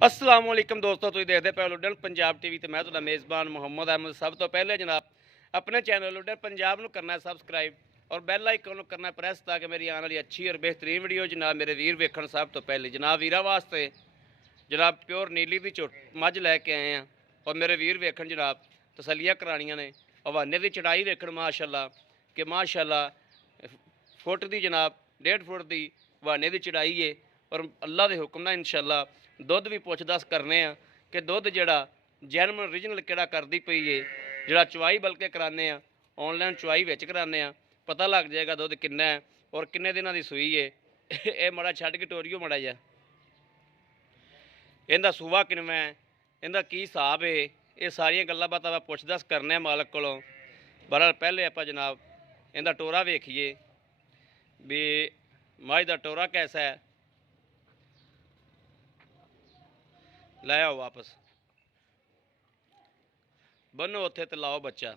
अस्सलाम वालेकुम दोस्तों, तुसीं देखदे पए लुड्डन पंजाब टीवी ते मैं तुहाडा मेज़बान मुहम्मद अहमद। सब तो पहले जनाब अपने चैनल लुड्डन पंजाब नूं करना सबसक्राइब और बैल आइकन नूं करना प्रेस ताकि मेरी आने वाली अच्छी और बेहतरीन वीडियो जनाब मेरे वीर वेखण। सब तो पहले जनाब वीरां वास्ते जनाब प्योर नीली दी मझ लैके आए हैं और मेरे वीर वेखण जनाब तसलियां करानियां ने। हवाने की चढ़ाई वेखण माशाअल्लाह कि माशाअल्लाह फुट की जनाब 1.5 फुट की हवाने की चढ़ाई है और अल्लाह के हुक्म नाल इंशाअल्लाह दुध भी पुछ दस करने कि दुध जड़ा जैनम ओरिजिनल किहड़ा करती पई है। जड़ा चवाई बल्कि कराने ऑनलाइन चवाई विच कराने पता लग जाएगा दुध किन्ना है और किन्ने दिनों की सूई है। ये माड़ा छड्ड के टोरियो माड़ा जा इहदा सूआ किनवा है, इहदा की हिसाब है, ये सारिया गल्लां बातां मैं पुछ दस करने मालक कोलों। बहरहाल पहले आप जनाब इहदा टोरा वेखिए भी मझ का टोरा कैसा है। लै आओ वापस बनो उत्थे ते लाओ बच्चा।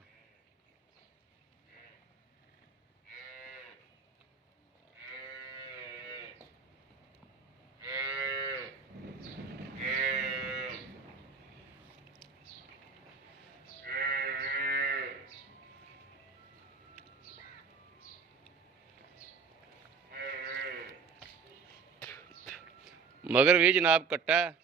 मगर भी जनाब कट्टा है।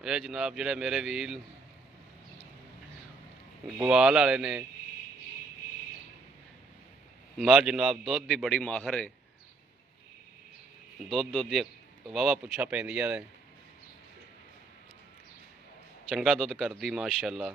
ये जनाब जोड़े मेरे वीर गुआल वाले ने मझ जनाब दुध की बड़ी माहर है। दुध दी वाहवा पुछा पैंदियां ने, चंगा दुध करदी माशाअल्लाह।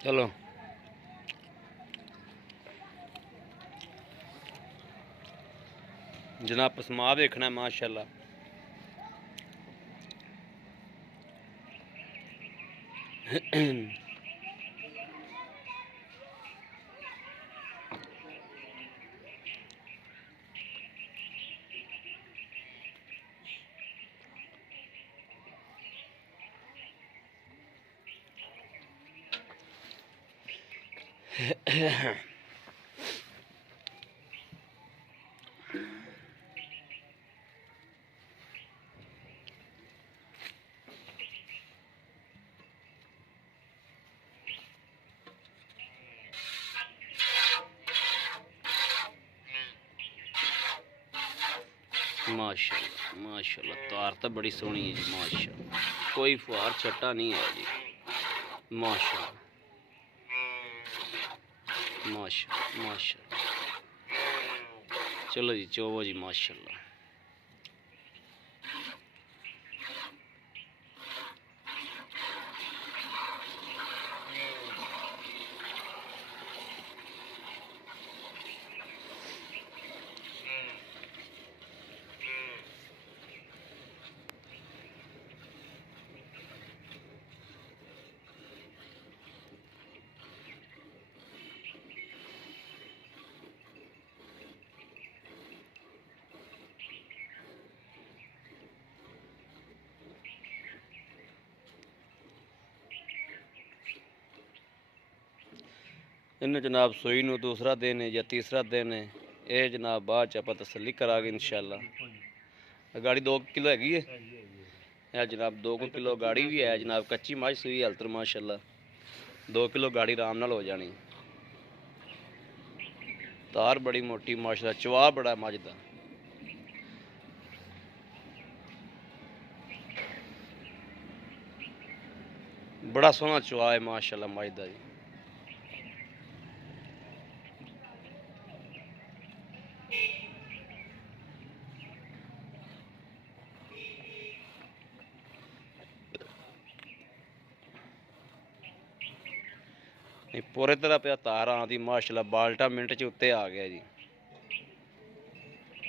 चलो जनाब पसमा देखना माशाअल्लाह। माशाल्लाह माशाल्लाह, तार तो बड़ी सोहनी है जी माशाल्लाह, कोई फुहार छट्टा नहीं है जी माशाल्लाह माशाल्लाह माशाल्लाह। चलो जी चोवो जी माशाल्लाह। इन्हें जनाब सूई नूं दूसरा दिन है या तीसरा दिन है, ये जनाब बाद च आपां तसल्ली करांगे इंशाअल्लाह। गाड़ी 2 किलो हैगी है यार जनाब, 2 किलो गाड़ी भी है जनाब, कच्ची मझ सूई हलतर माशाअल्लाह, 2 किलो गाड़ी आराम नाल हो जानी। तार बड़ी मोटी माशाअल्लाह, चवा बड़ा मझ दा। बड़ा सोहना चवा है माशाअल्लाह मझ दा जी। पूरे तरह पे तार आती माशाल्लाह, बाल्टा मिनट च उत्ते आ गया जी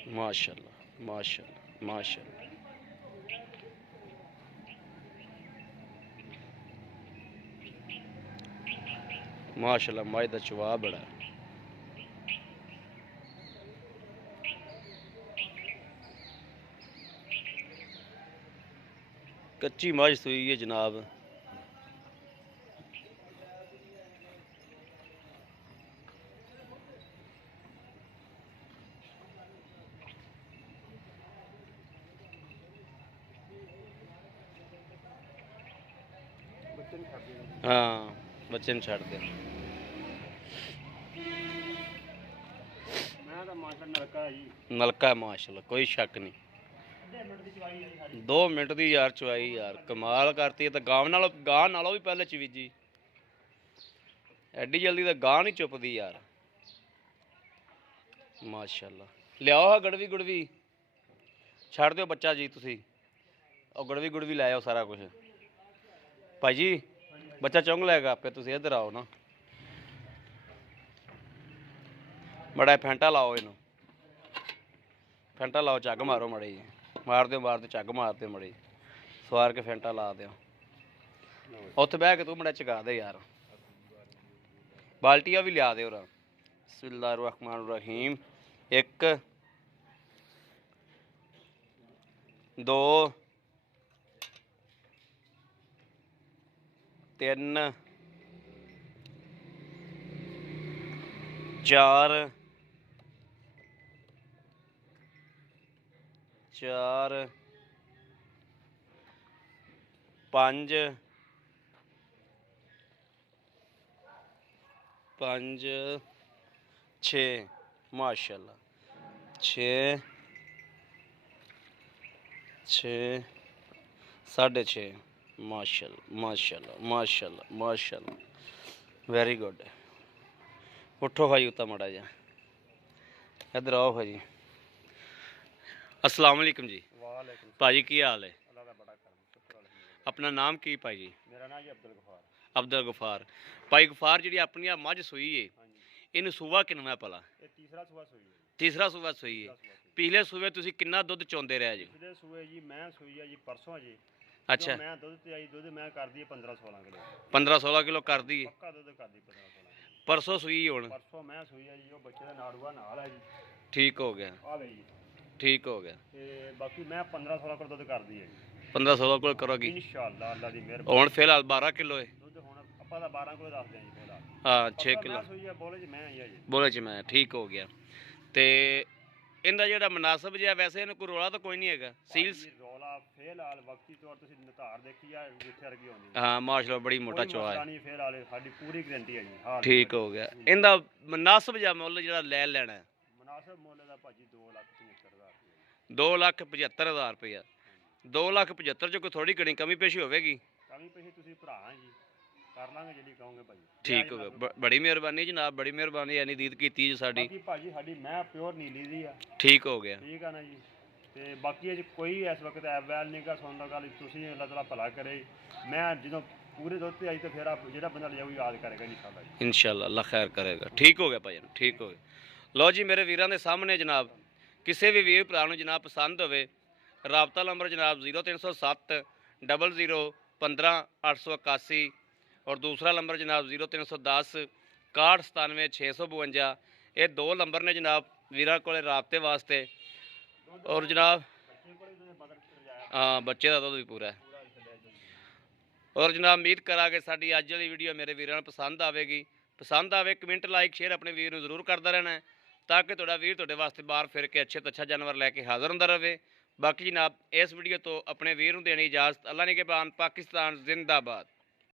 माशाल्लाह माशाल्लाह माशाल्लाह। माशाल्लाह मझ दा चवा बड़ा है। कच्ची मझ सूई है जनाब। हाँ बच्चे ने छड़ दिया। नलका है माशाल्लाह, कोई शक नहीं। 2 मिनट दी यार चवाई यार कमाल करती है। तो गांव नालों भी पहले चवीजी, एडी जल्दी तो गां नहीं चुपदी यार माशाल्लाह। लियाओ हा गड़वी गुड़वी छड़ दो बच्चा जी तुसी, और गड़वी गुड़वी लै आओ सारा कुछ। भाई जी बच्चा चुंग लेगा आपे, तुसी इधर आओ ना, बड़ा फैंटा लाओ इनू, फैंटा लाओ, झग मारो मड़ी जी, मार दो झग मार दो मड़ी, सवार के फैंटा ला दो। उत्थे बह के तू मड़ा चगा दे यार, बाल्टिया भी लिया दे। बिस्मिल्लाहिर्रहमानिर्रहीम। 1 2 3 4 5 6 माशाल्लाह, 6 6.5 माशाल्लाह माशाल्लाह माशाल्लाह माशाल्लाह, वेरी गुड। उठो भाई उतना माड़ा जा, इधर आओ भाजी। अस्सलाम वालेकुम जी। भाजी की हाल है? अपना नाम की भाई जी? मेरा नाम जी अब्दुल गफार। भाई गफार जी अपनी मझ सूई है, इन सूबा किनवा भला? तीसरा सूबा सूई है। पिछले सूबे तुसी कितना दुध चोंदे रहे जी? पिछले सूबे जी मैं सूई है जी परसों जी। अच्छा मैं दुध ते आई, दुध मैं कर दी 15-16 किलो। 15-16 किलो कर दी, पक्का दुध कर दी 15-16 किलो। परसों सूई हुण? परसों मैं सूई है जी, वो बच्चे दा नाड़ूआ नाल है जी। ठीक हो गया, आ गई जी, ठीक हो गया। ते बाकी मैं 15-16 किलो दुध कर दी है जी। 15-16 किलो करोगी इंशाअल्लाह, अल्लाह दी मेहरबानी। हुण फिलहाल 12 किलो है दुध हुण ਆਪਾਂ ਦਾ 12 किलो दस दें जी फिलहाल। हाँ 6 किलो मैं सूई है, बोले जी मैं आई है जी। बोले जी मैं ठीक हो गया। ਤੇ ਇਹਦਾ ਜਿਹੜਾ ਮਨਾਸਬ ਜਿਹਾ ਵੈਸੇ ਇਹਨੂੰ ਕੋਈ ਰੋਲਾ ਤਾਂ ਕੋਈ ਨਹੀਂ ਹੈਗਾ? ਸੀਲਸ ਰੋਲਾ ਫਿਲਹਾਲ ਵਕਤੀ ਤੌਰ ਤੁਸੀਂ ਨਿਤਾਰ ਦੇਖੀ ਆ ਜਿੱਥੇ ਵਰਗੀ ਆਉਂਦੀ ਹਾਂ ਮਾਸ਼ਾਅੱਲਾ ਬੜੀ ਮੋਟਾ ਚੋਆ ਹੈ। ਨਹੀਂ ਫਿਲਹਾਲ ਸਾਡੀ ਪੂਰੀ ਗਰੰਟੀ ਹੈ ਜੀ। ਹਾਂ ਠੀਕ ਹੋ ਗਿਆ। ਇਹਦਾ ਮਨਾਸਬ ਜਿਹਾ ਮੁੱਲ ਜਿਹੜਾ ਲੈ ਲੈਣਾ ਮਨਾਸਬ ਮੁੱਲ ਦਾ ਭਾਜੀ 2,75,000 ਰੁਪਏ। 2,75,000 ਰੁਪਇਆ। 2,75,000 ਚ ਕੋਈ ਥੋੜੀ ਘਣੀ ਕਮੀ ਪੇਸ਼ੀ ਹੋਵੇਗੀ। ਕਮੀ ਪੇਸ਼ੀ ਤੁਸੀਂ ਭਰਾ ਹੈ ਜੀ, ਕਰ ਲਾਂਗੇ ਜਿਹੜੀ ਕਹੋਗੇ ਭਾਜੀ। ਠੀਕ ਹੋ ਗਿਆ, ਬੜੀ ਮਿਹਰਬਾਨੀ ਜਨਾਬ, ਬੜੀ ਮਿਹਰਬਾਨੀ, ਐਨੀ ਦੀਦ ਕੀਤੀ ਜੀ ਸਾਡੀ। ਬਾਕੀ ਭਾਜੀ ਸਾਡੀ ਮੈਂ ਪਿਓਰ ਨੀਲੀ ਦੀ ਆ। ਠੀਕ ਹੋ ਗਿਆ। ਠੀਕ ਆ ਨਾ ਜੀ। ਤੇ ਬਾਕੀ ਇਹ 'ਚ ਕੋਈ ਇਸ ਵਕਤ ਐਵੈਲ ਨਹੀਂ ਗਾ ਸੁਣਨ ਦਾ ਗੱਲ, ਤੁਸੀਂ ਅੱਲਾਹ ਤਾਲਾ ਭਲਾ ਕਰੇ। ਮੈਂ ਜਦੋਂ ਪੂਰੇ ਦੁੱਧ ਤੇ ਆਈ ਤੇ ਫਿਰ ਜਿਹੜਾ ਬੰਦਾ ਲਿਜਾਊ ਯਾਦ ਕਰੇਗਾ ਇਨਸ਼ਾਅੱਲਾ ਜੀ। ਇਨਸ਼ਾਅੱਲਾ ਅੱਲਾ ਖੈਰ ਕਰੇਗਾ। ਠੀਕ ਹੋ ਗਿਆ ਭਾਈ ਜਾਨ, ਠੀਕ ਹੋ ਗਿਆ। ਲਓ ਜੀ ਮੇਰੇ ਵੀਰਾਂ ਦੇ ਸਾਹਮਣੇ ਜਨਾਬ, ਕਿਸੇ ਵੀ ਵੀਰ ਭਰਾ ਨੂੰ ਜਨਾਬ ਪਸੰਦ ਹੋਵੇ, ਰਾਬਤਾ ਨੰਬਰ ਜਨਾਬ 0307 00 15 881 ਔਰ ਦੂਸਰਾ ਨੰਬਰ ਜਨਾਬ 0310 61 97 652। ਇਹ ਦੋ ਨੰਬਰ ਨੇ ਜਨਾਬ ਵੀਰਾਂ ਕੋਲੇ ਰਾਬਤੇ ਵਾਸਤੇ। ਔਰ ਜਨਾਬ ਹਾਂ ਬੱਚੇ ਦਾ ਦੁੱਧ ਵੀ ਪੂਰਾ ਹੈ। ਔਰ ਜਨਾਬ ਉਮੀਦ ਕਰਾਂਗੇ ਸਾਡੀ ਅੱਜ ਵਾਲੀ ਵੀਡੀਓ ਮੇਰੇ ਵੀਰਾਂ ਨੂੰ ਪਸੰਦ ਆਵੇਗੀ। ਪਸੰਦ ਆਵੇ ਕਮੈਂਟ ਲਾਈਕ ਸ਼ੇਅਰ ਆਪਣੇ ਵੀਰ ਨੂੰ ਜ਼ਰੂਰ ਕਰਦਾ ਰਹਿਣਾ ਹੈ, ਤਾਂ ਕਿ ਤੁਹਾਡਾ ਵੀਰ ਤੁਹਾਡੇ ਵਾਸਤੇ ਬਾਹਰ ਫਿਰ ਕੇ ਅੱਛੇ ਤੋਂ ਅੱਛਾ ਜਾਨਵਰ ਲੈ ਕੇ ਹਾਜ਼ਰ ਹੁੰਦਾ ਰਹੇ। ਬਾਕੀ ਜਨਾਬ ਇਸ ਵੀਡੀਓ ਤੋਂ ਆਪਣੇ ਵੀਰ ਨੂੰ ਦੇਣੀ ਇਜਾਜ਼ਤ। ਅੱਲਾ ਨੇ ਕੇ ਬਾਨ, ਪਾਕਿਸਤਾਨ ਜ਼ਿੰਦਾਬਾਦ।